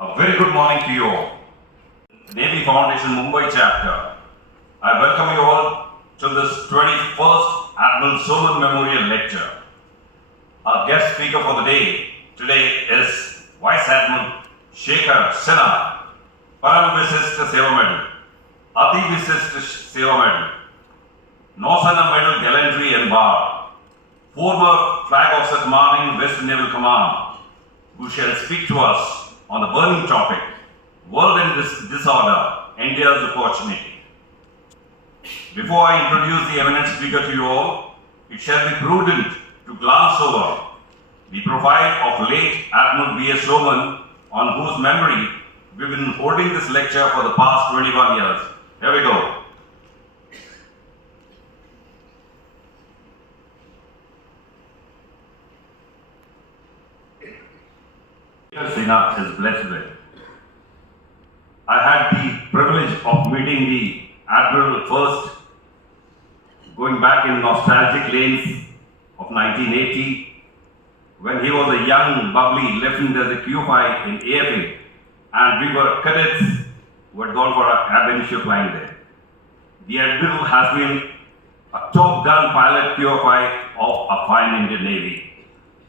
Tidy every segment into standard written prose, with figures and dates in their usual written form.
A very good morning to you all. Navy Foundation Mumbai chapter. I welcome you all to this 21st Adm Soman Memorial Lecture. Our guest speaker for the day today is Vice Admiral Shekhar Sinha, Param Visist Seva Medal, Ati Visist Seva Medal, Nausana Medal Gallantry and Bar, former Flag Officer Commanding West Naval Command, who shall speak to us on the burning topic, World in Disorder, India's Opportunity. Before I introduce the eminent speaker to you all, it shall be prudent to glance over the profile of late Admiral B.S. Soman, on whose memory we've been holding this lecture for the past 21 years. Here we go. Sinha is blessed with. I had the privilege of meeting the Admiral first, going back in nostalgic lanes of 1980, when he was a young, bubbly lieutenant as a Q5 in AFA, and we were cadets who had gone for our initial flying there. The Admiral has been a top gun pilot QFI of a fine Indian Navy,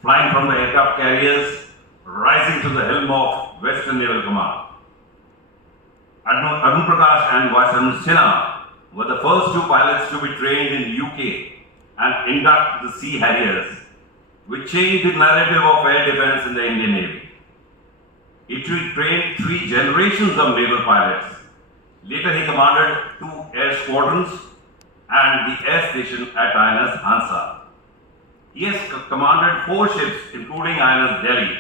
flying from the aircraft carriers, rising to the helm of Western Naval Command. Admiral Arun Prakash and Vice Admiral Sinha were the first two pilots to be trained in UK and induct the Sea Harriers, which changed the narrative of air defense in the Indian Navy. He trained 3 generations of naval pilots. Later he commanded 2 air squadrons and the air station at INS Hansa. He has commanded 4 ships, including INS Delhi.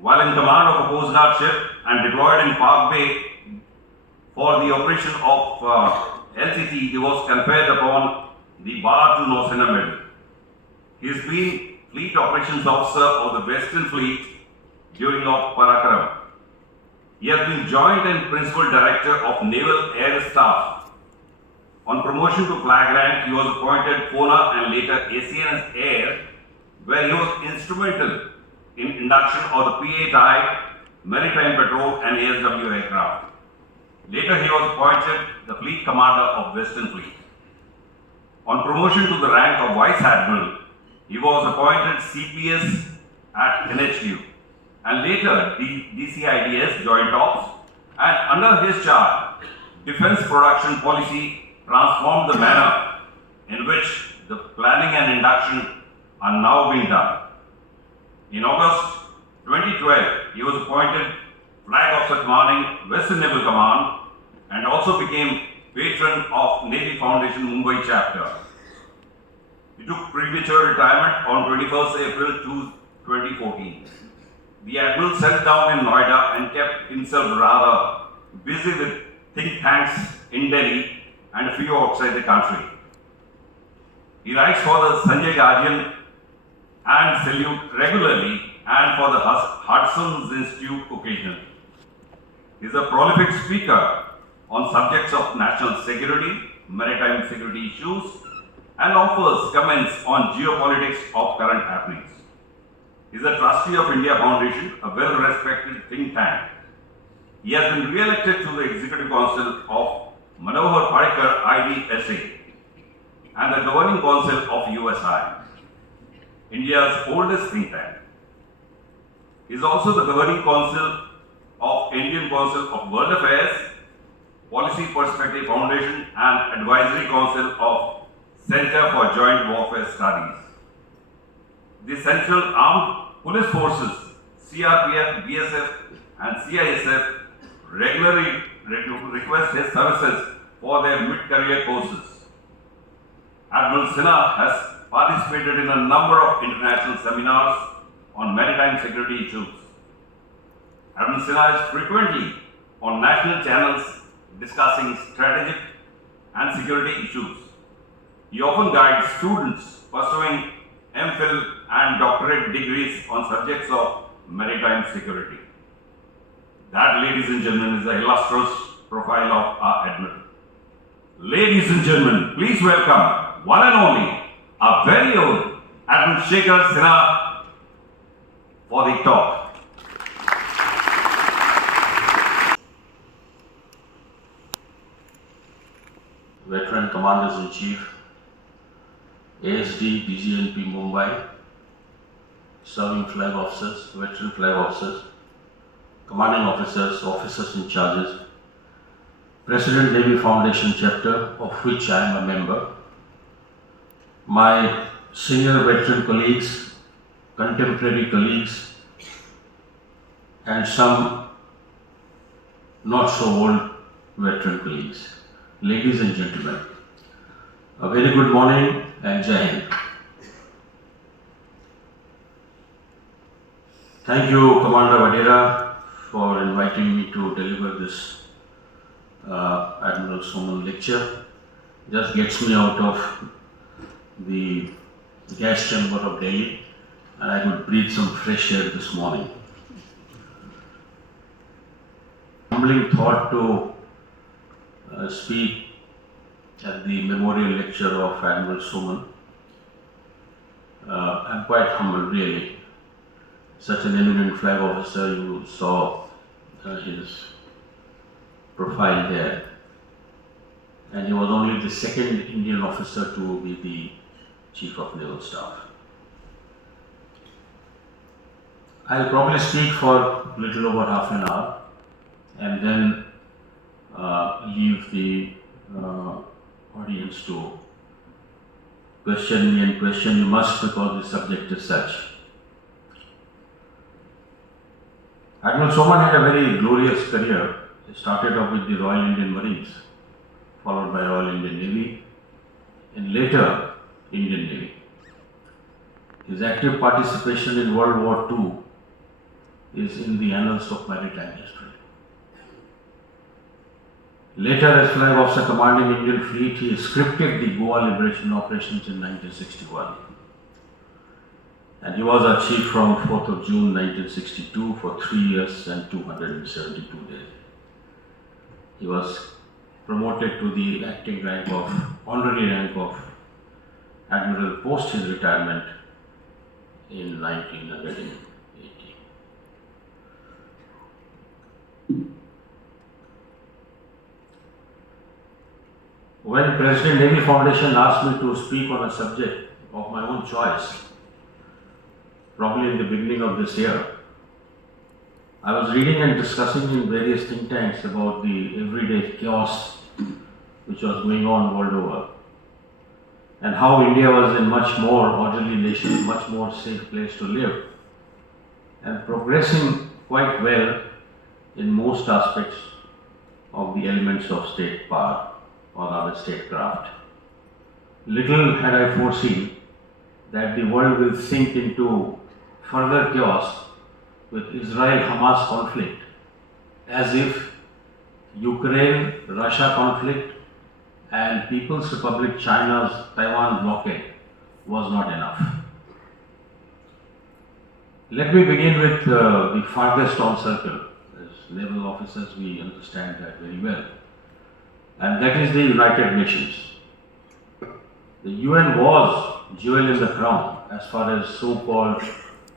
While in command of a Coast Guard ship and deployed in Park Bay for the operation of LCT, he was conferred upon the Bar to Nausana Medal. He has been Fleet Operations Officer of the Western Fleet during Lok Parakaram. He has been Joint and Principal Director of Naval Air Staff. On promotion to flag rank, he was appointed FONA and later ACNS Air, where he was instrumental in induction of the P-8I Maritime Patrol and ASW aircraft. Later he was appointed the Fleet Commander of Western Fleet. On promotion to the rank of Vice Admiral, he was appointed CPS at NHU and later DCIDS Joint Ops, and under his charge, Defence Production Policy transformed the manner in which the planning and induction are now being done. In August 2012, he was appointed Flag Officer Commanding Western Naval Command and also became patron of Navy Foundation Mumbai chapter. He took premature retirement on 21st April 2014. The Admiral settled down in Noida and kept himself rather busy with think tanks in Delhi and a few outside the country. He writes for the Sanjay Guardian and Salute regularly and for the Hudson's Institute occasionally. He is a prolific speaker on subjects of national security, maritime security issues, and offers comments on geopolitics of current happenings. He is a trustee of India Foundation, a well-respected think tank. He has been re-elected to the Executive Council of Manohar Parrikar IDSA and the Governing Council of USI, India's oldest think tank. He is also the Governing Council of Indian Council of World Affairs, Policy Perspective Foundation and Advisory Council of Center for Joint Warfare Studies. The Central Armed Police Forces, CRPF, BSF and CISF regularly request his services for their mid-career courses. Admiral Sinha has participated in a number of international seminars on maritime security issues. Admiral Sinha is frequently on national channels discussing strategic and security issues. He often guides students pursuing MPhil and doctorate degrees on subjects of maritime security. That, ladies and gentlemen, is the illustrious profile of our Admiral. Ladies and gentlemen, please welcome one and only our very own Admiral Shekhar Sinha for the talk. Commanders-in-Chief, ASD, DGNP Mumbai, serving flag officers, veteran flag officers, commanding officers, officers in charges, President Navy Foundation chapter, of which I am a member, my senior veteran colleagues, contemporary colleagues, and some not so old veteran colleagues. Ladies and gentlemen, a very good morning and Jai Hind. Thank you, Commander Vadera, for inviting me to deliver this Adm Soman Lecture. Just gets me out of the gas chamber of Delhi, and I could breathe some fresh air this morning. Humbling thought to speak at the memorial lecture of Adm Soman. I'm quite humbled, really. Such an eminent flag officer, you saw his profile there. And he was only the second Indian officer to be the Chief of Naval Staff. I'll probably speak for a little over half an hour and then leave the audience to question me, and question you must, because the subject is such. Adm Soman had a very glorious career. He started off with the Royal Indian Marines, followed by Royal Indian Navy, and later Indian Navy. His active participation in World War II is in the annals of maritime history. Later, as Flag Officer commanding Indian Fleet, he scripted the Goa liberation operations in 1961. And he was our chief from 4th of June 1962 for 3 years and 272 days. He was promoted to the acting rank of, honorary rank of Admiral post his retirement in 1980. When President Navy Foundation asked me to speak on a subject of my own choice, probably in the beginning of this year, I was reading and discussing in various think tanks about the everyday chaos which was going on world over, and how India was in much more orderly nation, much more safe place to live, and progressing quite well in most aspects of the elements of state power or other statecraft. Little had I foreseen that the world will sink into further chaos with Israel-Hamas conflict, as if Ukraine-Russia conflict and People's Republic China's Taiwan blockade was not enough. Let me begin with the farthest on circle. As naval officers, we understand that very well. And that is the United Nations. The UN was jewel in the crown as far as so-called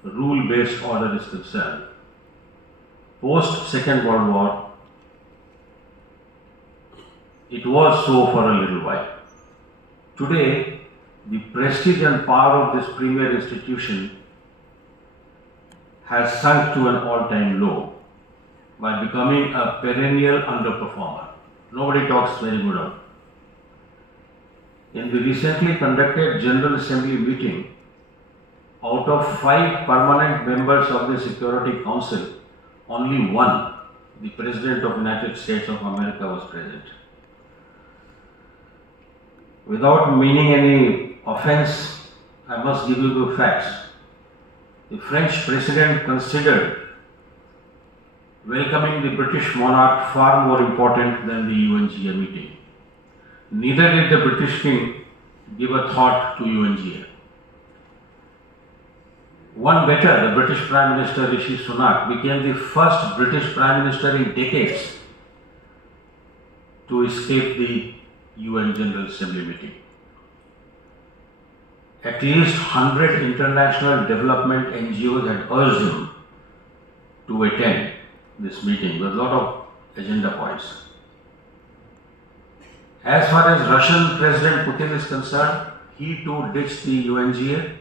rule-based order is concerned. Post Second World War, it was so for a little while. Today, the prestige and power of this premier institution has sunk to an all-time low by becoming a perennial underperformer. Nobody talks very good of it. In the recently conducted General Assembly meeting, out of 5 permanent members of the Security Council, only one, the President of the United States of America, was present. Without meaning any offense, I must give you the facts. The French President considered welcoming the British monarch far more important than the UNGA meeting. Neither did the British King give a thought to UNGA. One better, the British Prime Minister Rishi Sunak became the first British Prime Minister in decades to escape the UN General Assembly meeting. At least 100 international development NGOs had urged him to attend this meeting with a lot of agenda points. As far as Russian President Putin is concerned, he too ditched the UNGA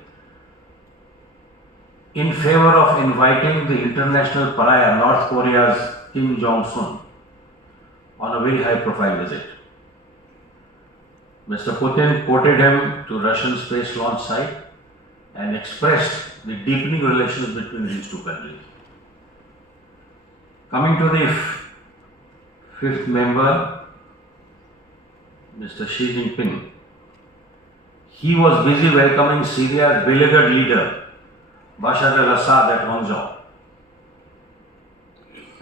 in favor of inviting the international pariah, North Korea's Kim Jong-un, on a very high-profile visit. Mr. Putin quoted him to Russian space launch site and expressed the deepening relations between these two countries. Coming to the fifth member, Mr. Xi Jinping, he was busy welcoming Syria's beleaguered leader, Bashar al-Assad at Hangzhou,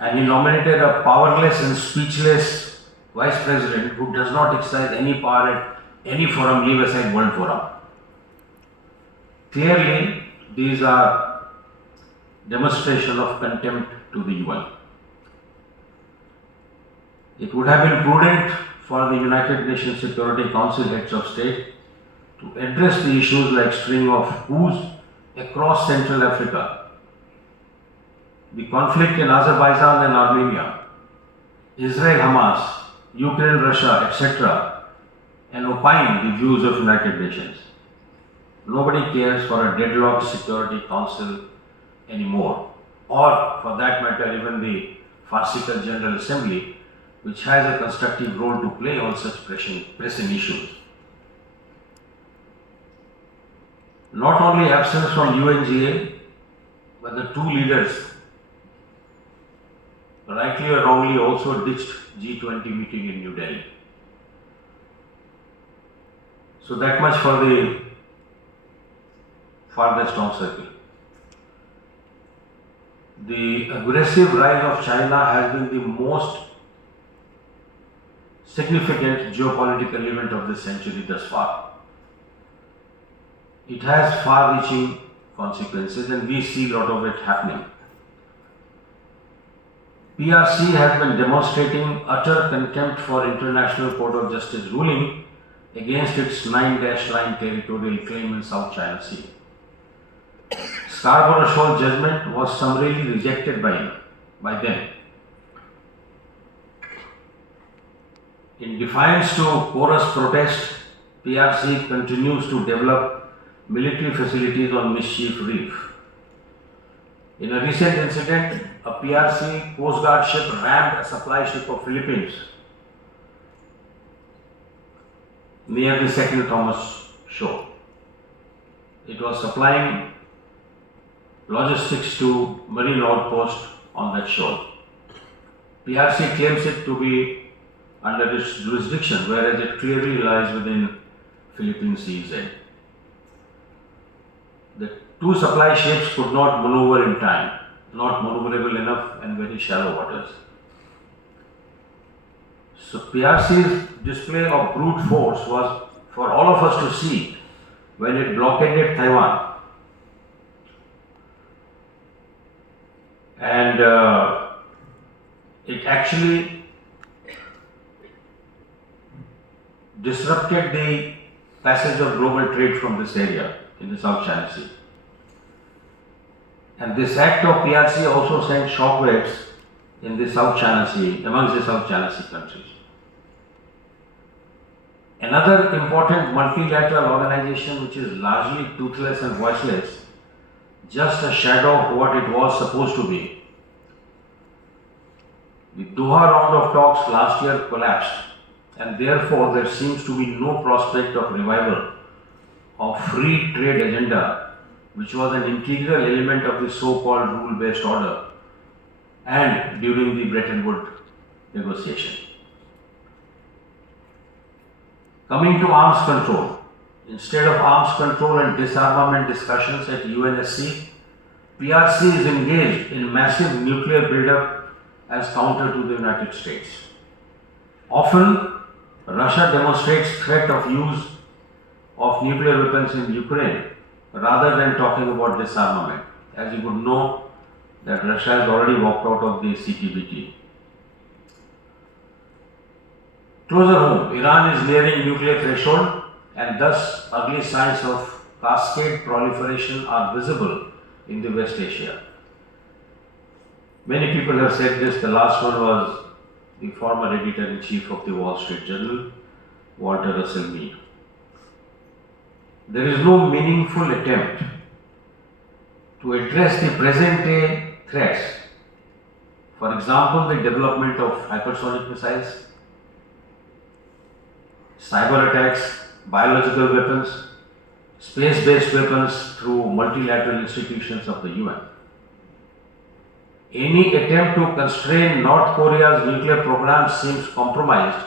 and he nominated a powerless and speechless vice president who does not exercise any power at any forum, leave aside World Forum. Clearly, these are demonstration of contempt to the UN. It would have been prudent for the United Nations Security Council heads of state to address the issues like string of coups across Central Africa, the conflict in Azerbaijan and Armenia, Israel, Hamas, Ukraine, Russia, etc., and opine the views of United Nations. Nobody cares for a deadlocked Security Council anymore, or for that matter, even the farcical General Assembly, which has a constructive role to play on such pressing issues. Not only absence from UNGA, but the two leaders, rightly or wrongly, also ditched G20 meeting in New Delhi. So that much for the farthest down circle. The aggressive rise of China has been the most significant geopolitical event of this century thus far. It has far-reaching consequences and we see a lot of it happening. PRC has been demonstrating utter contempt for International Court of Justice ruling against its 9-line territorial claim in South China Sea. Scarborough Shoal judgment was summarily rejected by them. In defiance to chorus protest, PRC continues to develop military facilities on Mischief Reef. In a recent incident, a PRC Coast Guard ship rammed a supply ship of Philippines near the Second Thomas shore. It was supplying logistics to marine outpost on that shore. PRC claims it to be under its jurisdiction, whereas it clearly lies within Philippine CEZ. The two supply ships could not maneuver in time, not maneuverable enough and very shallow waters. So PRC's display of brute force was for all of us to see when it blockaded Taiwan. And it actually disrupted the passage of global trade from this area in the South China Sea. And this act of PRC also sent shockwaves in the South China Sea, amongst the South China Sea countries. Another important multilateral organization which is largely toothless and voiceless, just a shadow of what it was supposed to be. The Doha round of talks last year collapsed, and therefore there seems to be no prospect of revival of free trade agenda, which was an integral element of the so-called rule-based order and during the Bretton Woods negotiation. Coming to arms control, instead of arms control and disarmament discussions at UNSC, PRC is engaged in massive nuclear buildup as counter to the United States. Often, Russia demonstrates threat of use of nuclear weapons in Ukraine rather than talking about disarmament. As you would know, that Russia has already walked out of the CTBT. Closer home, Iran is nearing nuclear threshold and thus early signs of cascade proliferation are visible in the West Asia. Many people have said this. The last one was the former editor-in-chief of the Wall Street Journal, Walter Russell Mead. There is no meaningful attempt to address the present day threats. For example, the development of hypersonic missiles, cyber attacks, biological weapons, space-based weapons through multilateral institutions of the UN. Any attempt to constrain North Korea's nuclear program seems compromised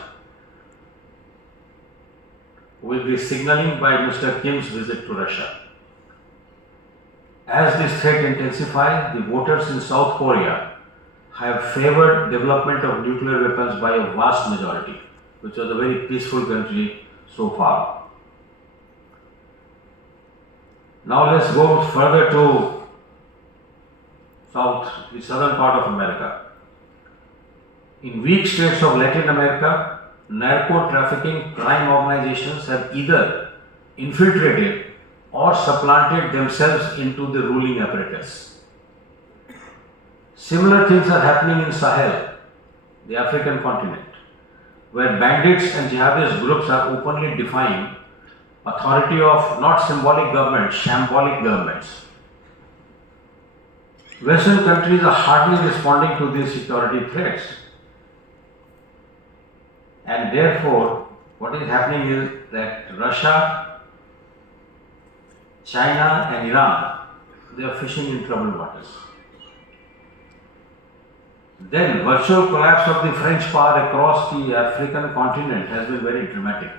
with the signaling by Mr. Kim's visit to Russia. As this threat intensifies, the voters in South Korea have favored development of nuclear weapons by a vast majority, which was a very peaceful country so far. Now let's go further to the southern part of America. In weak states of Latin America, narco trafficking crime organizations have either infiltrated or supplanted themselves into the ruling apparatus. Similar things are happening in Sahel, the African continent, where bandits and jihadist groups are openly defying authority of not symbolic governments, shambolic governments. Western countries are hardly responding to these security threats. And therefore, what is happening is that Russia, China and Iran, they are fishing in troubled waters. Then, virtual collapse of the French power across the African continent has been very dramatic,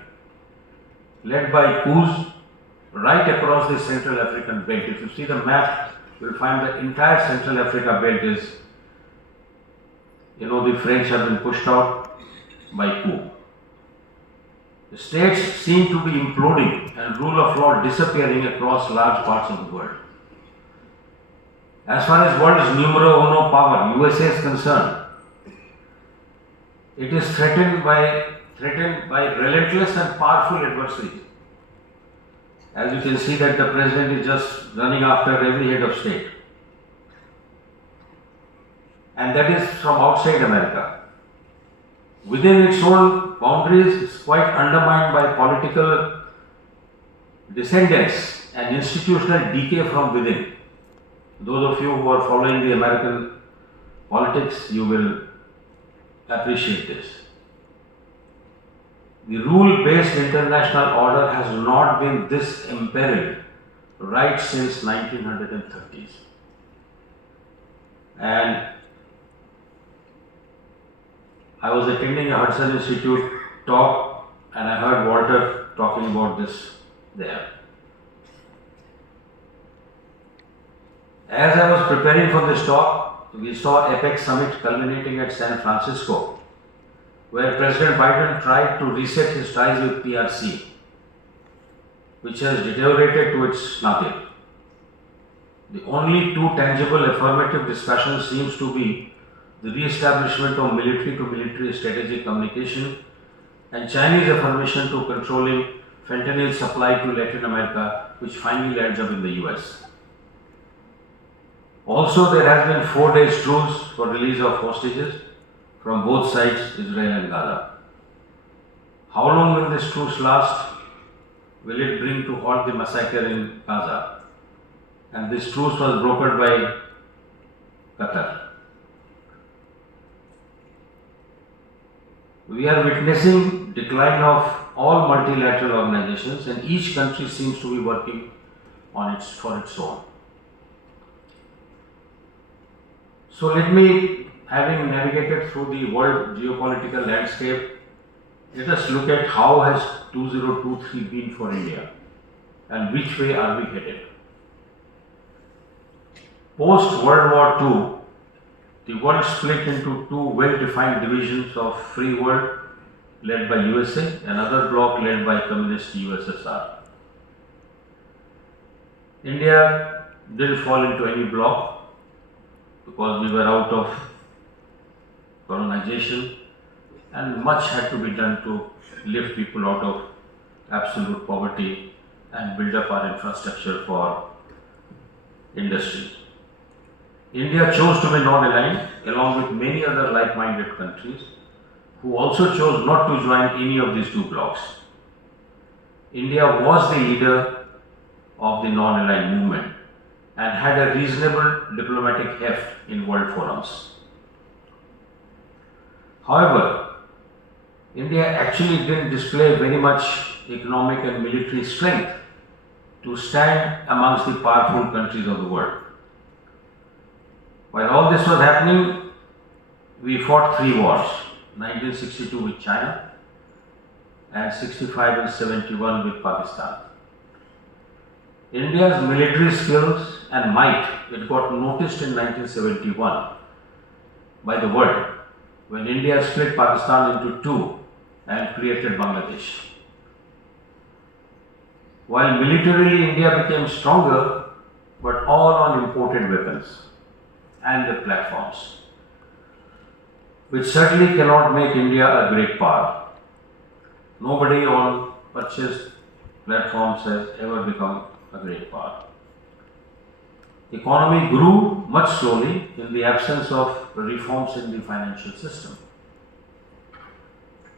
led by coups right across the Central African belt. If you see the map, you will find the entire Central Africa belt is, the French have been pushed out by coup. The states seem to be imploding and rule of law disappearing across large parts of the world. As far as world's numero uno power, USA, is concerned, it is threatened by relentless and powerful adversaries. As you can see that the president is just running after every head of state. And that is from outside America. Within its own boundaries, it's quite undermined by political descendants and institutional decay from within. Those of you who are following the American politics, you will appreciate this. The rule-based international order has not been this imperiled right since 1930s. And I was attending a Hudson Institute talk and I heard Walter talking about this there. As I was preparing for this talk, we saw APEC summit culminating at San Francisco, where President Biden tried to reset his ties with PRC, which has deteriorated to its nadir. The only two tangible affirmative discussions seems to be the re-establishment of military-to-military strategic communication and Chinese affirmation to controlling fentanyl supply to Latin America, which finally ends up in the US. Also, there has been 4 days truce for release of hostages from both sides, Israel and Gaza. How long will this truce last? Will it bring to halt the massacre in Gaza? And this truce was brokered by Qatar. We are witnessing decline of all multilateral organizations, and each country seems to be working for its own. So let me, having navigated through the world geopolitical landscape, let us look at how has 2023 been for India and which way are we headed. Post World War II, the world split into two well-defined divisions of free world led by USA, another bloc led by communist USSR. India didn't fall into any bloc because we were out of colonization and much had to be done to lift people out of absolute poverty and build up our infrastructure for industry. India chose to be non-aligned along with many other like-minded countries who also chose not to join any of these two blocs. India was the leader of the non-aligned movement and had a reasonable diplomatic heft in world forums. However, India actually didn't display very much economic and military strength to stand amongst the powerful countries of the world. While all this was happening, we fought three wars: 1962 with China, and 65 and 71 with Pakistan. India's military skills and might, it got noticed in 1971 by the world when India split Pakistan into two and created Bangladesh. While militarily India became stronger, but all on imported weapons and their platforms, which certainly cannot make India a great power. Nobody on purchased platforms has ever become a great power. Economy grew much slowly in the absence of reforms in the financial system.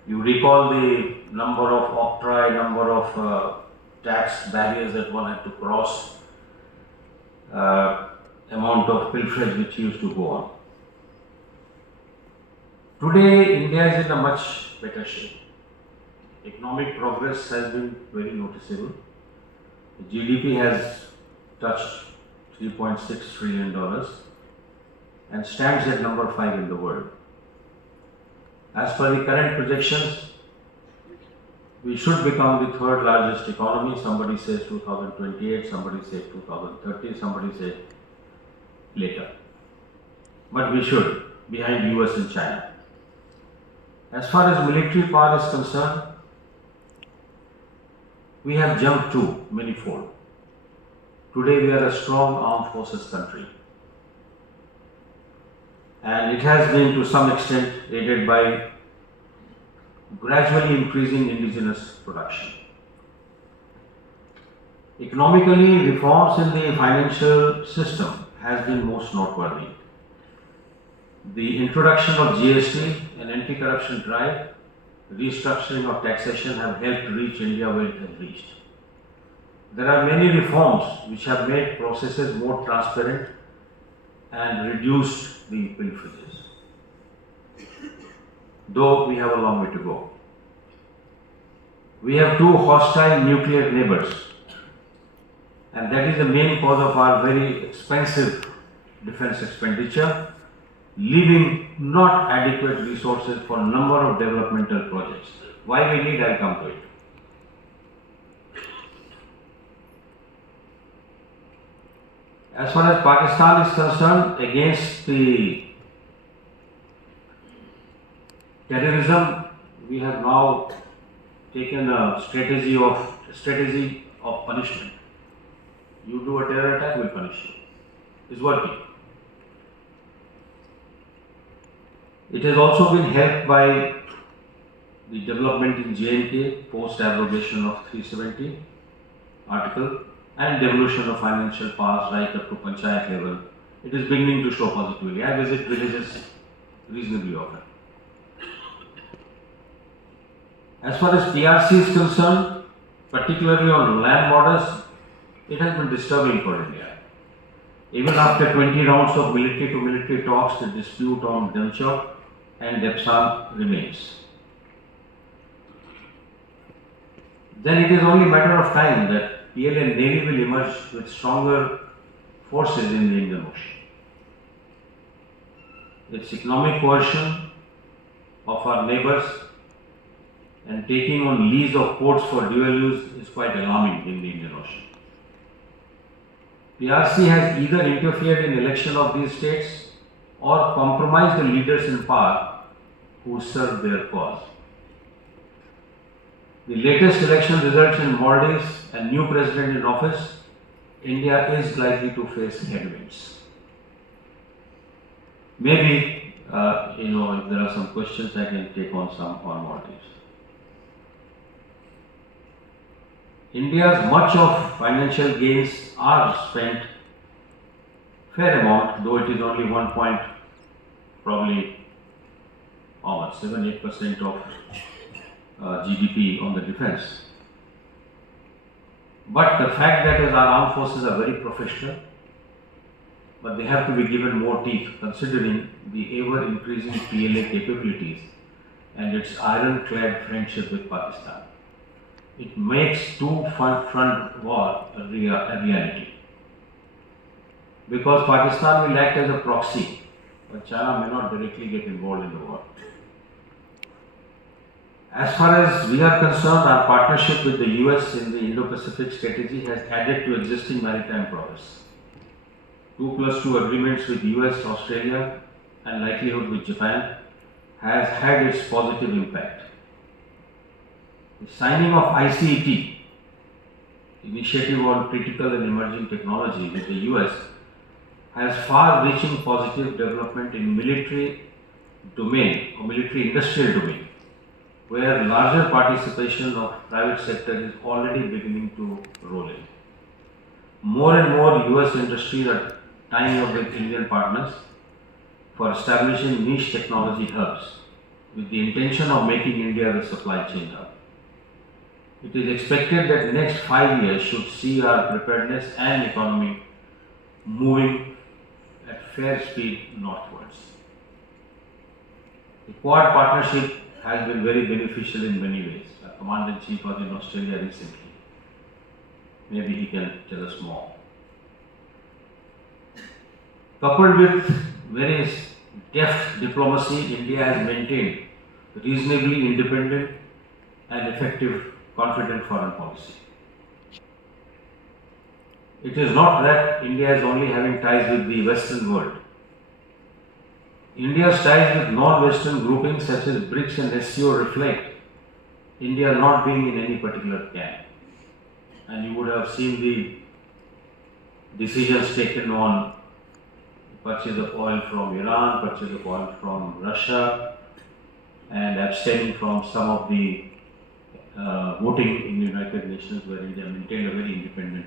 You recall the number of octroi, number of tax barriers that one had to cross, amount of pilferage which used to go on. Today, India is in a much better shape. Economic progress has been very noticeable. The GDP has touched $3.6 trillion and stands at number 5 in the world. As per the current projections, we should become the third largest economy. Somebody says 2028, somebody says 2030, somebody says later. But we should, behind US and China. As far as military power is concerned, we have jumped to many-fold. Today we are a strong armed forces country. And it has been to some extent aided by gradually increasing indigenous production. Economically, reforms in the financial system has been most noteworthy. The introduction of GST and anti-corruption drive, restructuring of taxation have helped reach India where it has reached. There are many reforms which have made processes more transparent and reduced the pilferages, though we have a long way to go. We have two hostile nuclear neighbors, and that is the main cause of our very expensive defense expenditure, leaving not adequate resources for a number of developmental projects. Why we need, I'll come to it. As far as Pakistan is concerned, against the terrorism, we have now taken a strategy of punishment. You do a terror attack, we'll punish you. It's working. It has also been helped by the development in J&K post abrogation of 370 article and devolution of financial powers right up to panchayat level. It is beginning to show positively. I visit villages reasonably often. As far as PRC is concerned, particularly on land borders, it has been disturbing for India. Even after 20 rounds of military to military talks, the dispute on Demchok and Depsan remains. Then it is only a matter of time that PLA Navy will emerge with stronger forces in the Indian Ocean. Its economic coercion of our neighbors and taking on lease of ports for dual use is quite alarming in the Indian Ocean. PRC has either interfered in election of these states or compromised the leaders in power who serve their cause. The latest election results in Maldives and new president in office. India is likely to face headwinds. Maybe, if there are some questions, I can take on some on Maldives. India's much of financial gains are spent fair amount, though it is only 1 point, probably how much, 7-8% of GDP on the defense. But the fact that our armed forces are very professional, but they have to be given more teeth considering the ever increasing PLA capabilities and its ironclad friendship with Pakistan. It makes two-front war a reality. Because Pakistan will act as a proxy, but China may not directly get involved in the war. As far as we are concerned, our partnership with the US in the Indo-Pacific strategy has added to existing maritime progress. 2+2 agreements with US, Australia, and likelihood with Japan has had its positive impact. The signing of ICET, Initiative on Critical and Emerging Technology, with the US has far-reaching positive development in military domain or military industrial domain, where larger participation of private sector is already beginning to roll in. More and more US industries are tying up with Indian partners for establishing niche technology hubs with the intention of making India the supply chain hub. It is expected that the next 5 years should see our preparedness and economy moving at fair speed northwards. The Quad partnership has been very beneficial in many ways. Our Commander-in-Chief was in Australia recently. Maybe he can tell us more. Coupled with very deft diplomacy, India has maintained reasonably independent and effective, confident foreign policy. It is not that India is only having ties with the Western world. India's ties with non-Western groupings such as BRICS and SCO reflect India not being in any particular camp. And you would have seen the decisions taken on purchase of oil from Iran, purchase of oil from Russia, and abstaining from some of the voting in the United Nations, where India maintained a very independent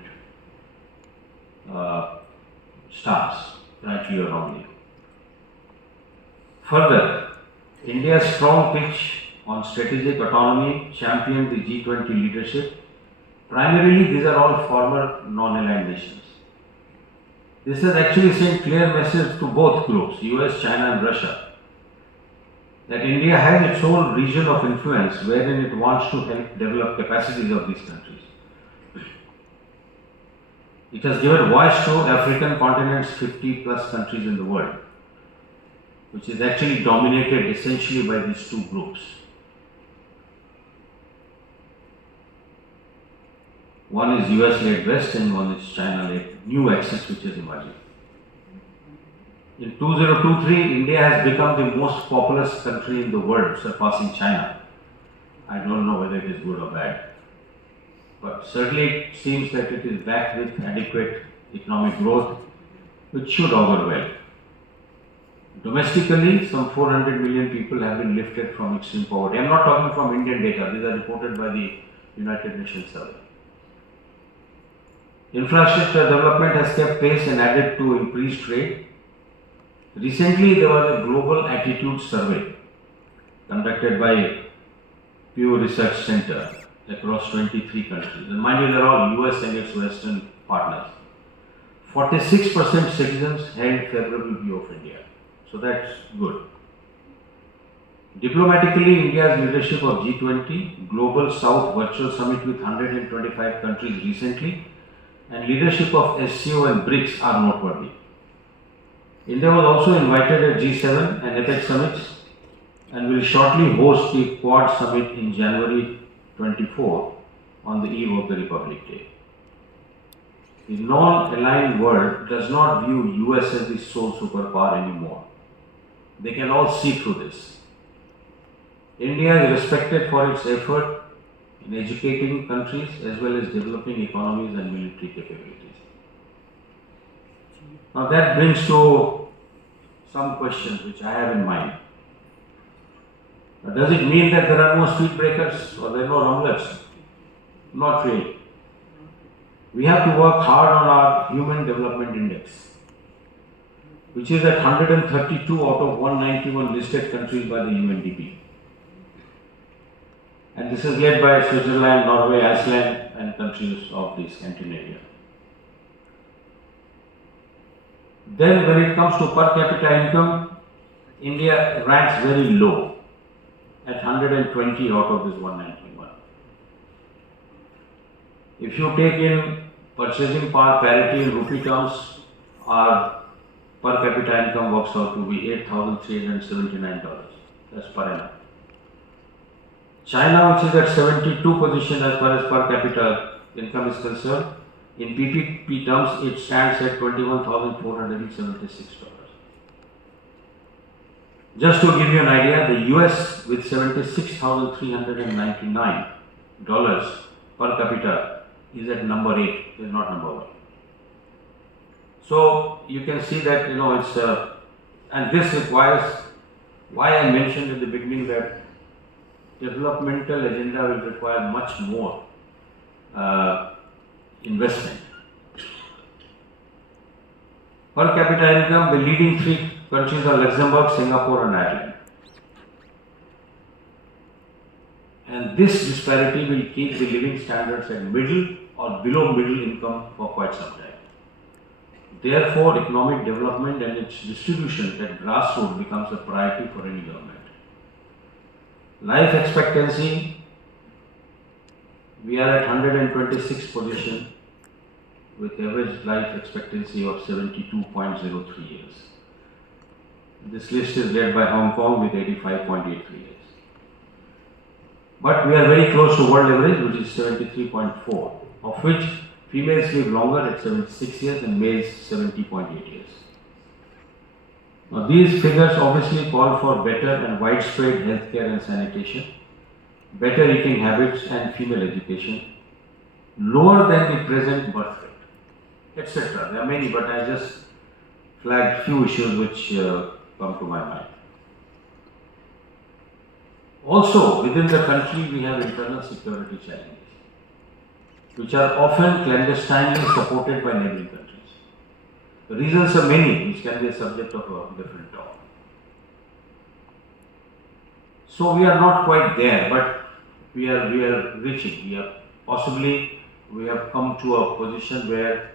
stance, rightly or wrongly. Further, India's strong pitch on strategic autonomy championed the G20 leadership. Primarily, these are all former non-aligned nations. This has actually sent clear message to both groups, US, China and Russia, that India has its own region of influence wherein it wants to help develop capacities of these countries. It has given voice to African continent's 50+ countries in the world, which is actually dominated essentially by these two groups. One is US-led West and one is China-led new axis which is emerging. In 2023, India has become the most populous country in the world, surpassing China. I don't know whether it is good or bad, but certainly it seems that it is backed with adequate economic growth, which should augur well. Domestically, some 400 million people have been lifted from extreme poverty. I am not talking from Indian data, these are reported by the United Nations survey. Infrastructure development has kept pace and added to increased trade. Recently, there was a global attitude survey conducted by Pew Research Center across 23 countries. And mind you, they are all US and its Western partners. 46% citizens held favorable view of India. So that's good. Diplomatically, India's leadership of G20, Global South Virtual Summit with 125 countries recently, and leadership of SCO and BRICS are noteworthy. India was also invited at G7 and APEC summits and will shortly host the Quad summit in January 24 on the eve of the Republic Day. The non-aligned world does not view US as the sole superpower anymore. They can all see through this. India is respected for its effort in educating countries as well as developing economies and military capabilities. Now that brings to some questions which I have in mind. Now, does it mean that there are no speed breakers or there are no rumblers? Not really. We have to work hard on our Human Development Index. which is at 132 out of 191 listed countries by the UNDP. And this is led by Switzerland, Norway, Iceland, and countries of the Scandinavia. Then when it comes to per capita income, India ranks very low at 120 out of this 191. If you take in purchasing power parity in rupee terms, our per capita income works out to be $8,379. That's per annum. China, which is at 72 position as far as per capita income is concerned, in PPP terms, it stands at $21,476. Just to give you an idea, the US with $76,399 per capita is at number 8, is not number 1. So you can see that it's and this requires, why I mentioned in the beginning that developmental agenda will require much more investment. Per capita income, the leading 3 countries are Luxembourg, Singapore and Ireland. And this disparity will keep the living standards at middle or below middle income for quite some time. Therefore, economic development and its distribution at grassroots becomes a priority for any government. Life expectancy, we are at 126th position with average life expectancy of 72.03 years. This list is led by Hong Kong with 85.83 years. But we are very close to world average, which is 73.4, of which females live longer at 76 years and males 70.8 years. Now these figures obviously call for better and widespread healthcare and sanitation, better eating habits and female education, lower than the present birth rate, etc. There are many, but I just flagged few issues which come to my mind. Also, within the country we have internal security challenges, which are often clandestinely supported by neighboring countries. The reasons are many, which can be a subject of a different talk. So we are not quite there, but we are reaching. We have come to a position where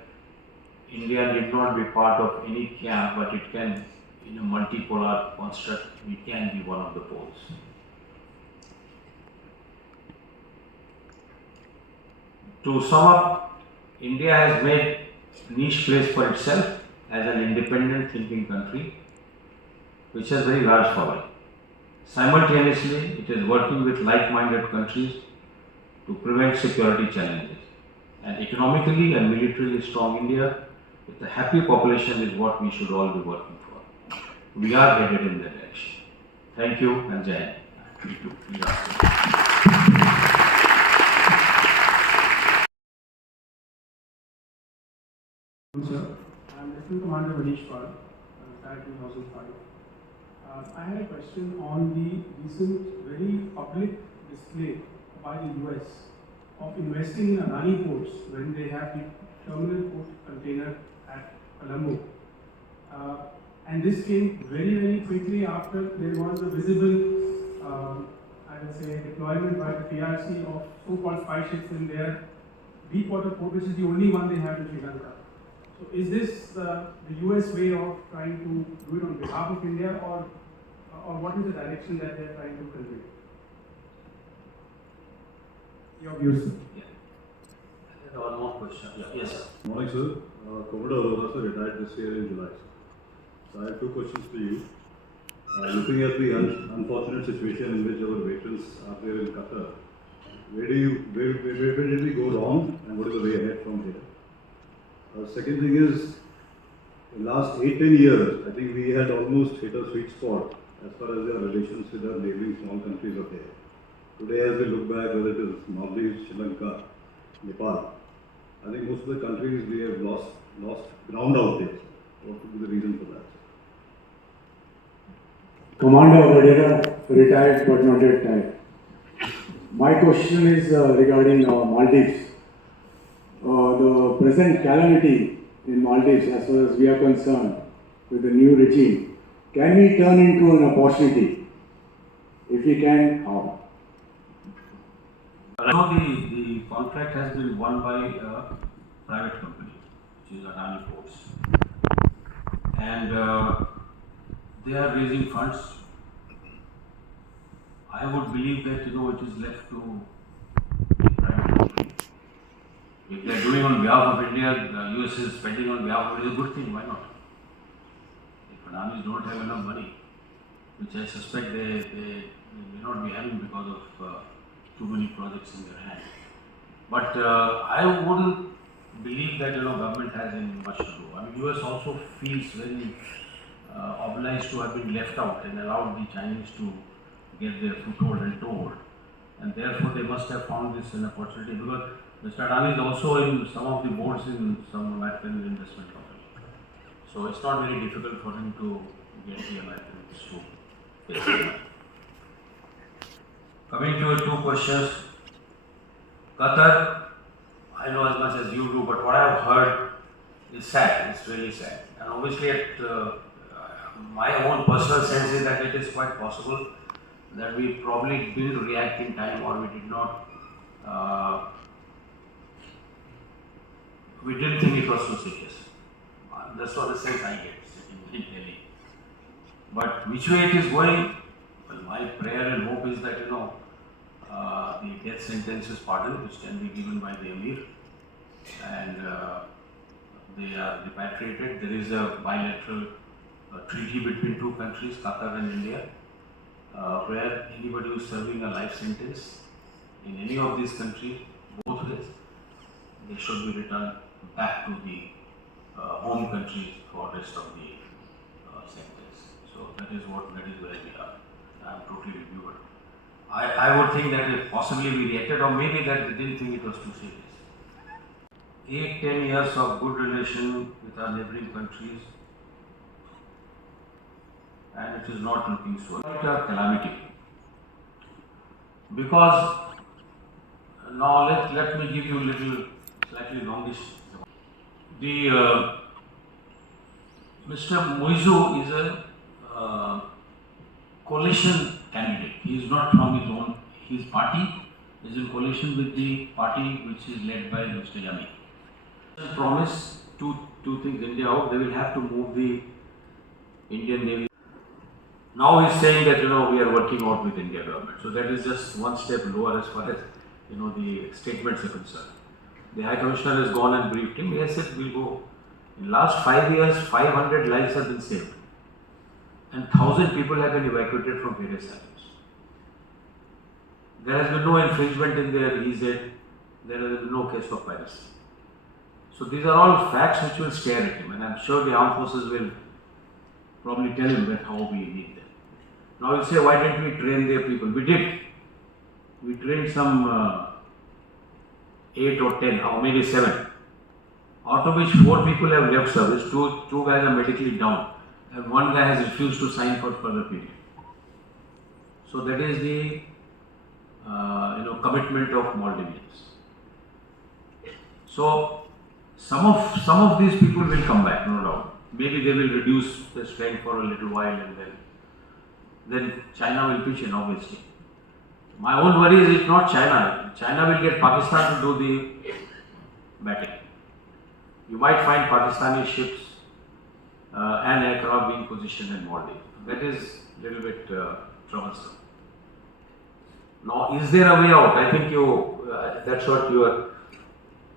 India need not be part of any camp, but it can, in a multipolar construct, we can be one of the poles. To sum up, India has made niche place for itself as an independent thinking country, which has very large following. Simultaneously, it is working with like-minded countries to prevent security challenges. And economically and militarily strong India with a happy population is what we should all be working for. We are headed in that direction. Thank you and Jai Hind. Sir, I'm Lieutenant Commander Manish Pal, retired 2005. I had a question on the recent very public display by the US of investing in Adani ports when they have the terminal port container at Colombo. And this came very, very quickly after there was a visible, I would say, deployment by the PRC of so-called spy ships in their deepwater port, which is the only one they have in Sri Lanka. So is this the US way of trying to do it on behalf of India, or what is the direction that they are trying to convey? Your views, sir. Yeah. One more question. Yeah. Yes, sir. Morning, sir. Commodore Arora, sir, retired this year in July. So I have 2 questions for you. Looking at the unfortunate situation in which our veterans are there in Qatar, where did we go wrong, and what is the way ahead from here? Second thing is, in the last 8-10 years, I think we had almost hit a sweet spot as far as our relations with our neighboring small countries are there. Today, as we look back, whether it is Maldives, Sri Lanka, Nepal, I think most of the countries we have lost ground out there. What could be the reason for that? Commander Vadera, retired but not yet retired. My question is regarding Maldives. The present calamity in Maldives, as far as we are concerned, with the new regime, can we turn into an opportunity? If we can, how? Now the contract has been won by a private company, which is Adm Ports, and they are raising funds. I would believe that it is left to the private company. If they are doing on behalf of India, the US is spending on behalf of India, a good thing. Why not? If Adanis don't have enough money, which I suspect they may not be having because of too many projects in their hand. But I wouldn't believe that government has any much to do. I mean, US also feels very obliged to have been left out and allowed the Chinese to get their foothold and toehold, and therefore they must have found this an opportunity because Mr. Adani is also in some of the boards in some American investment company. So it's not very difficult for him to get the Americans to pay the money. Coming to your two questions, Qatar, I know as much as you do, but what I have heard is sad. It's really sad. And obviously, my own personal sense is that it is quite possible that we probably didn't react in time, or we did not. We didn't think it was so serious. That's what the sense I get sitting in Delhi. But which way it is going? Well, my prayer and hope is that the death sentence is pardoned, which can be given by the Emir, and they are repatriated. There is a bilateral treaty between two countries, Qatar and India, where anybody who is serving a life sentence in any of these countries, both ways, they should be returned back to the home countries for rest of the sentence. So that is where we are. I am totally with you. I would think that if possibly we reacted, or maybe that they didn't think it was too serious. 8-10 years of good relation with our neighboring countries, and it is not looking so. It's a calamity. Because now let me give you a little slightly longish. The Mr. Moizu is a coalition candidate. He is not from his own. His party is in coalition with the party which is led by Mr. Yami. Promise two things India out. They will have to move the Indian Navy. Now he's saying that we are working out with India government. So that is just one step lower as far as the statements are concerned. The High Commissioner has gone and briefed him. He has said we'll go. In last 5 years, 500 lives have been saved, and 1,000 people have been evacuated from various islands. There has been no infringement in their EZ. There has been no case of piracy. So these are all facts which will stare at him, and I'm sure the armed forces will probably tell him that how we need them. Now he'll say, why didn't we train their people? We did. We trained some 8 or 10, or maybe 7. Out of which 4 people have left service, two guys are medically down, and 1 guy has refused to sign for further period. So that is the commitment of Maldivians. So some of these people will come back, no doubt. Maybe they will reduce the strength for a little while, and then China will pitch in, obviously. My own worry is if not China, China will get Pakistan to do the batting. You might find Pakistani ships and aircraft being positioned in Maldives. That is a little bit troublesome. Now, is there a way out? I think that's what you are.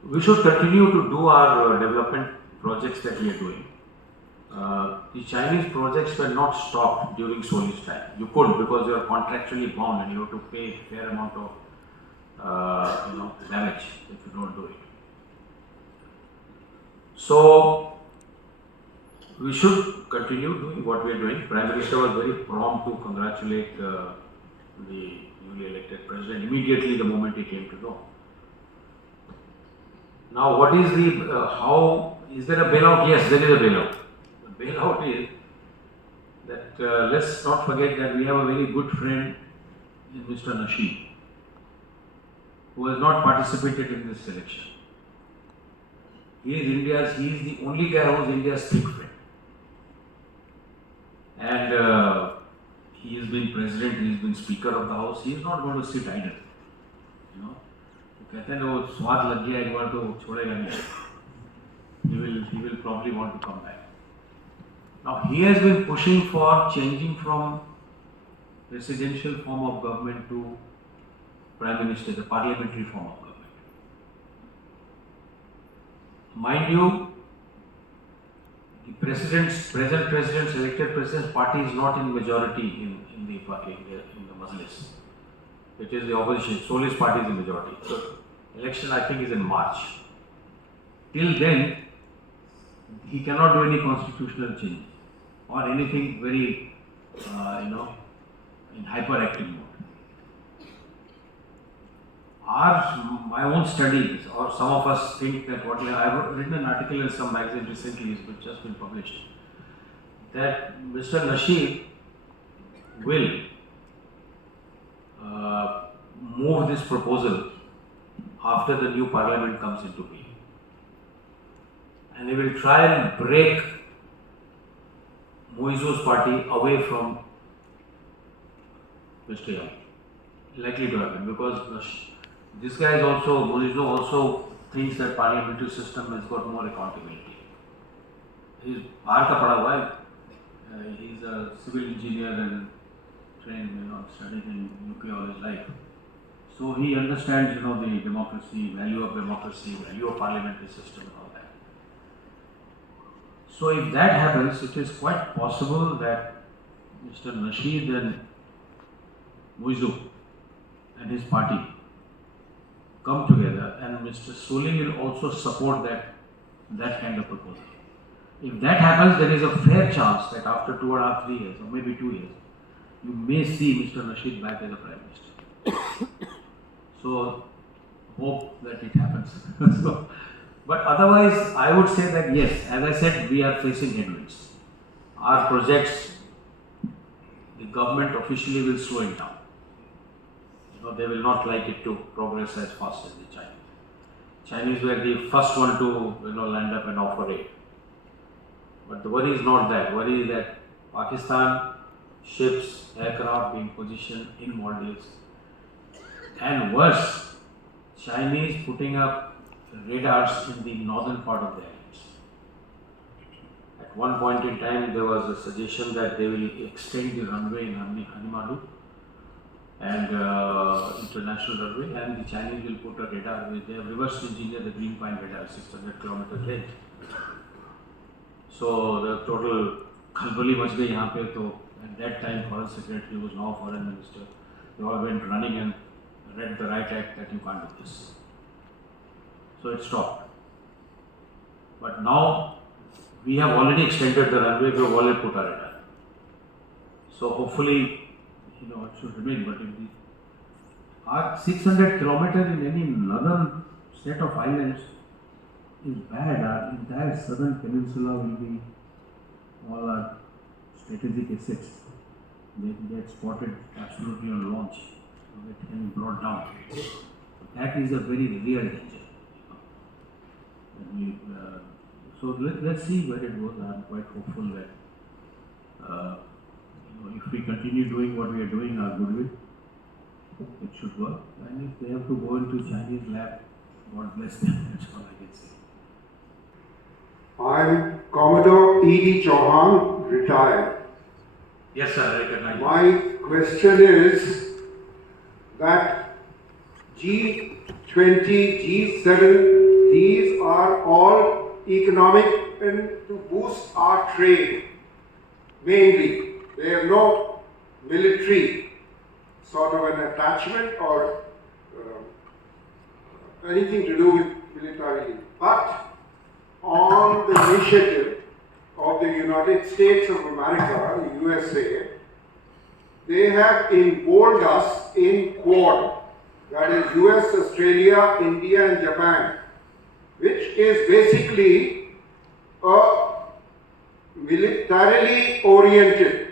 We should continue to do our development projects that we are doing. The Chinese projects were not stopped during Soli's time. You could, because you are contractually bound and you have to pay a fair amount of damage if you don't do it. So we should continue doing what we are doing. Prime Minister was very prompt to congratulate the newly elected president immediately the moment he came to know. Now, what is how is there a bailout? Yes, there is a bailout. The bailout is that let's not forget that we have a very good friend in Mr. Nasheed, who has not participated in this election. He is the only guy who is India's thick friend. and he has been president, he has been speaker of the house. He is not going to sit idle. You know, वो कहते हैं ना वो स्वाद लग गया एक बार तो छोड़ेगा नहीं. He will probably want to come back. Now he has been pushing for changing from presidential form of government to prime minister, the parliamentary form of government. Mind you, the present president's elected president's party is not in majority in the Majlis. It is the opposition. Solis party is the majority. So election I think is in March. Till then, he cannot do any constitutional change or anything very, in hyperactive mode. My own studies, or some of us think that I have written an article in some magazine recently, which has been published, that Mr. Nasheed will move this proposal after the new parliament comes into being. And he will try and break Moizu's party away from Mr. Young. Likely to happen because this guy is also, Moizu also thinks that parliamentary system has got more accountability. He's बाहर का पढ़ा हुआ है. He's a civil engineer and trained, studied in UK all his life. So he understands, the democracy, value of parliamentary system and all that. So if that happens, it is quite possible that Mr. Nasheed and Moizu and his party come together, and Mr. Soli will also support that kind of proposal. If that happens, there is a fair chance that after 2.5, 3 years, or maybe 2 years, you may see Mr. Nasheed back as a Prime Minister. So, hope that it happens. But otherwise, I would say that yes, as I said, we are facing headwinds. Our projects, the government officially will slow it down. They will not like it to progress as fast as the Chinese. Chinese were the first one to land up and offer aid. But the worry is not that. Worry is that Pakistan ships, aircraft being positioned in Maldives, and worse, Chinese putting up radars in the northern part of the islands. At one point in time, there was a suggestion that they will extend the runway in Hanimadu and international runway, and the Chinese will put a radar. They have reverse engineered the Green Pine radar, 600 km range. So the total khalbali mach gayi yahan pe. So at that time, foreign secretary was now foreign minister. They all went running and read the right act that you can't do this. So it stopped. But now we have already extended the runway. We have already put a radar. So hopefully, it should remain. But if our 600 kilometers in any northern set of islands is bad, our entire southern peninsula will be all our strategic assets. They get spotted absolutely on launch. It can be brought down. That is a very real danger. So let's see where it goes. I am quite hopeful that if we continue doing what we are doing, our goodwill, it should work. And if they have to go into Chinese lab, God bless them. That's all I can say. I'm Commodore E.D. Chauhan, retired. Yes, sir, I recognize. My question is that G20, G7, these are all economic and to boost our trade, mainly. They have no military sort of an attachment or anything to do with militarily. But on the initiative of the United States of America, the USA, they have involved us in Quad, that is US, Australia, India and Japan, which is basically a militarily oriented.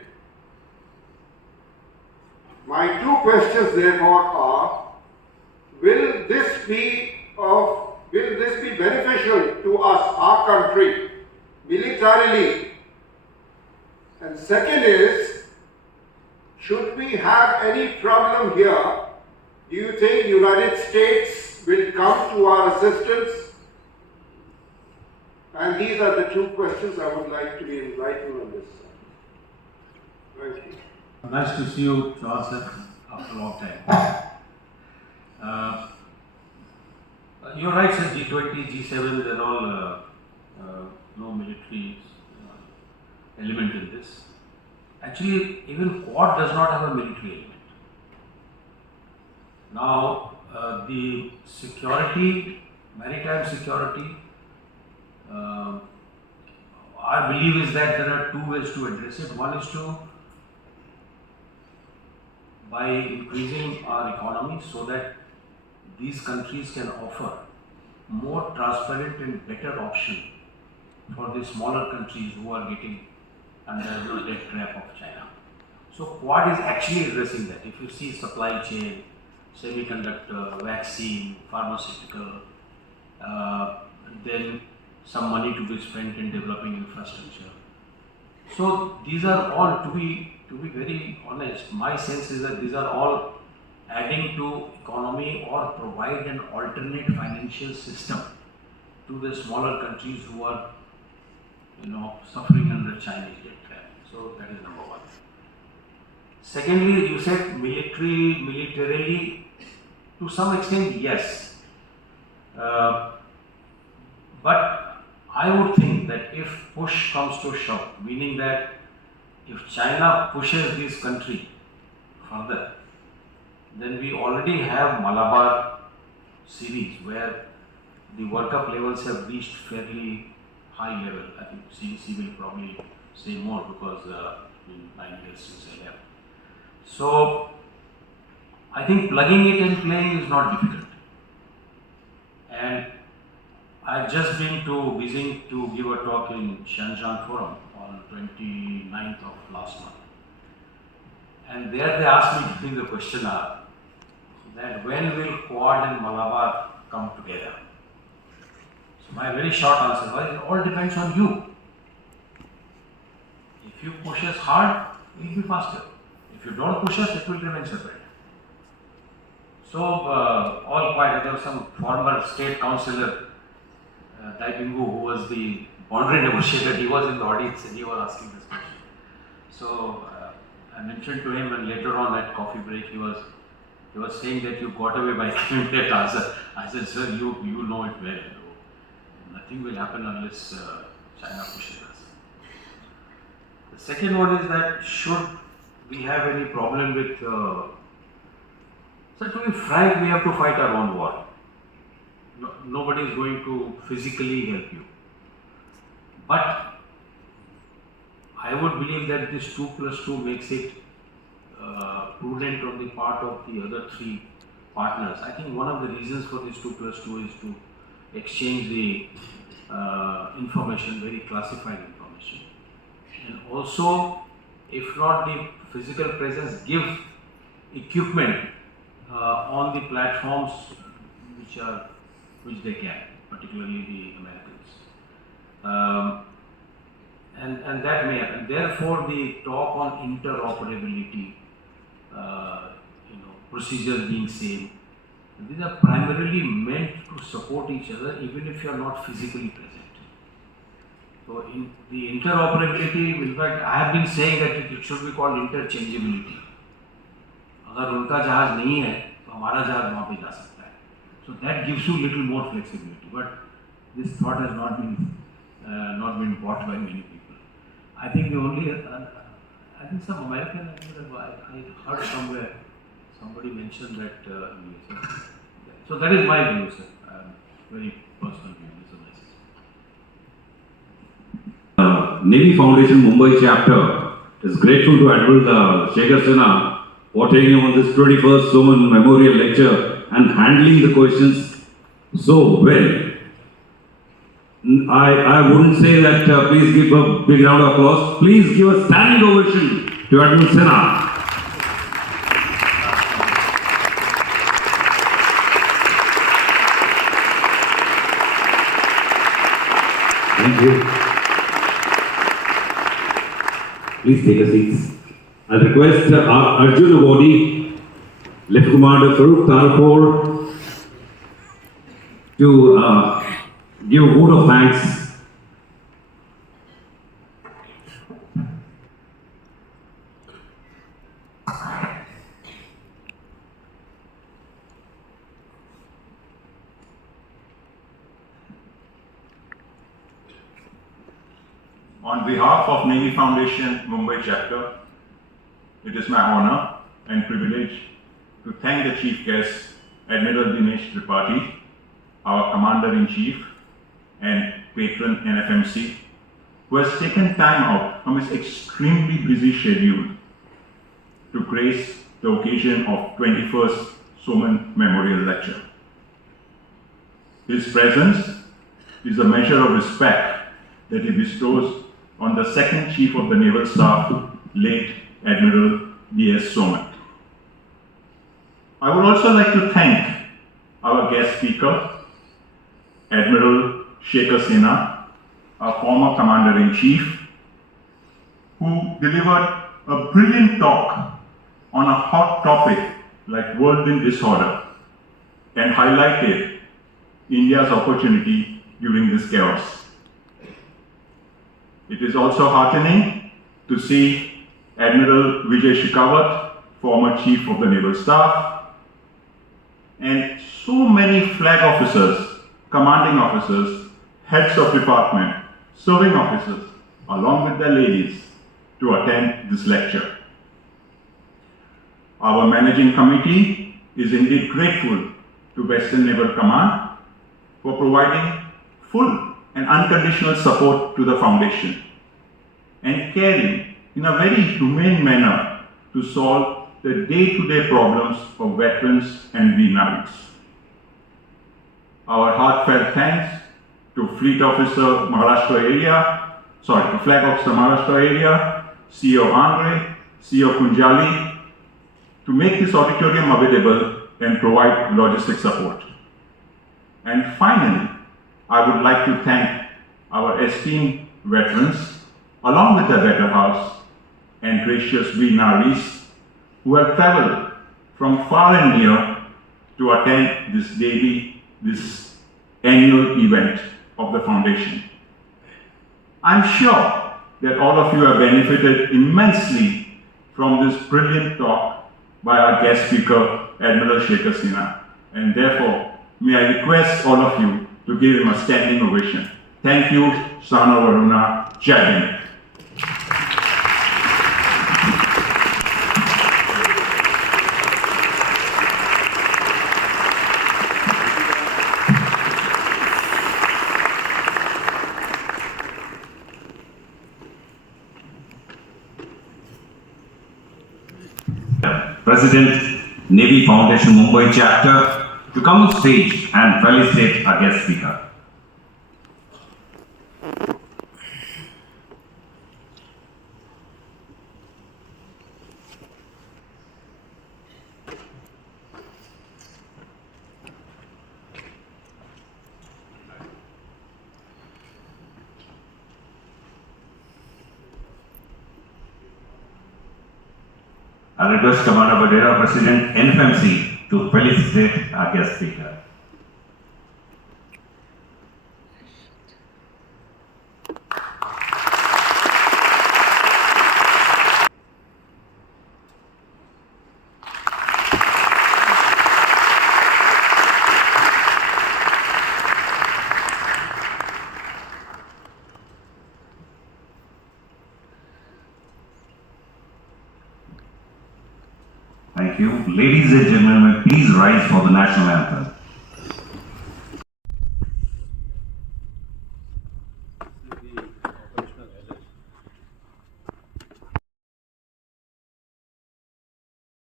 My two questions therefore are, will this be beneficial to us, our country, militarily, And second is, should we have any problem here, do you think United States will come to our assistance? And these are the two questions I would like to be enlightened on this. Thank you. Nice to see you, Johnson, after a long time. You're right, sir. G20, G7, they're all no military element in this. Actually, even Quad does not have a military element. Now, the security, maritime security, our belief is that there are two ways to address it. One is to by increasing our economy so that these countries can offer more transparent and better option for the smaller countries who are getting under the debt trap of China. So Quad is actually addressing that. If you see supply chain, semiconductor, vaccine, pharmaceutical, then some money to be spent in developing infrastructure. So these are all, to be very honest, my sense is that these are all adding to economy or provide an alternate financial system to the smaller countries who are, suffering under Chinese debt trap. So that is number one. Secondly, you said militarily, to some extent, yes. But I would think that if push comes to shove, meaning that if China pushes this country further, then we already have Malabar series where the World Cup levels have reached fairly high level. I think CDC will probably say more because it's been 9 years since I left. So I think plugging it and playing is not difficult. And I've just been to Beijing to give a talk in Shenzhen Forum on 29th of last month. And there they asked me during the question hour that when will Quad and Malabar come together? So my very short answer was, it all depends on you. If you push us hard, it will be faster. If you don't push us, it will remain separate. So all quiet. There was some former state councillor, Taipingu, who was the boundary negotiator. He was in the audience and he was asking this question. So I mentioned to him, and later on at coffee break, he was saying that you got away by giving that answer. I said, sir, you know it well. Nothing will happen unless China pushes us. The second one is that should we have any problem with, so to be frank, we have to fight our own war. Nobody is going to physically help you. But I would believe that this 2+2 makes it prudent on the part of the other three partners. I think one of the reasons for this 2+2 is to exchange the information, very classified information. And also, if not the physical presence, give equipment on the platforms which they can, particularly the Americans. And that may happen. Therefore, the talk on interoperability, procedures being same, these are primarily meant to support each other even if you are not physically present. So in the interoperability, in fact, I have been saying that it should be called interchangeability. अगर उनका जहाज नहीं है तो हमारा जहाज वहाँ पे जा सकता है. So that gives you little more flexibility. But this thought has not been bought by many people. I think the only I think some American, I heard somewhere somebody mentioned that. So that is my view, sir. Very personal view. This is my Navy Foundation Mumbai chapter is grateful to Admiral Shekhar Sinha for taking on this 21st Soman Memorial Lecture and handling the questions so well. I wouldn't say that please give a big round of applause. Please give a standing ovation to Adm Sinha. Thank you. Please take a seat. I'll request Arjun Awadi, Lieutenant Commander Farooq Talpur, to give a vote of thanks. On behalf of Navy Foundation Mumbai chapter, it is my honor and privilege to thank the chief guest, Admiral Dinesh Tripathi, our Commander-in-Chief and patron NFMC, who has taken time out from his extremely busy schedule to grace the occasion of 21st Soman Memorial Lecture. His presence is a measure of respect that he bestows on the second Chief of the Naval Staff, late Admiral D.S. Soman. I would also like to thank our guest speaker, Admiral Shekhar Sena, our former Commander-in-Chief, who delivered a brilliant talk on a hot topic like whirlwind disorder and highlighted India's opportunity during this chaos. It is also heartening to see Admiral Vijay Shekhawat, former Chief of the Naval Staff, and so many flag officers, commanding officers, heads of department, serving officers, along with their ladies, to attend this lecture. Our managing committee is indeed grateful to Western Naval Command for providing full and unconditional support to the Foundation and caring in a very humane manner to solve the day-to-day problems of veterans and VNAVs. Our heartfelt thanks to Fleet Officer Maharashtra Area, to Flag Officer Maharashtra Area, CEO Andre, CEO Kunjali, to make this auditorium available and provide logistic support. And finally, I would like to thank our esteemed veterans, along with their better house and gracious VNREs, who have traveled from far and near to attend this annual event of the Foundation. I'm sure that all of you have benefited immensely from this brilliant talk by our guest speaker, Admiral Shekhar Sena, and therefore, may I request all of you to give him a standing ovation. Thank you, Sana Varuna, Jai Hind. President, Navy Foundation Mumbai chapter, to come on stage and felicitate our guest speaker. I request Commander Badera, President NFMC, to felicitate our guest speaker. Thank you. Ladies and gentlemen, please rise for the national anthem.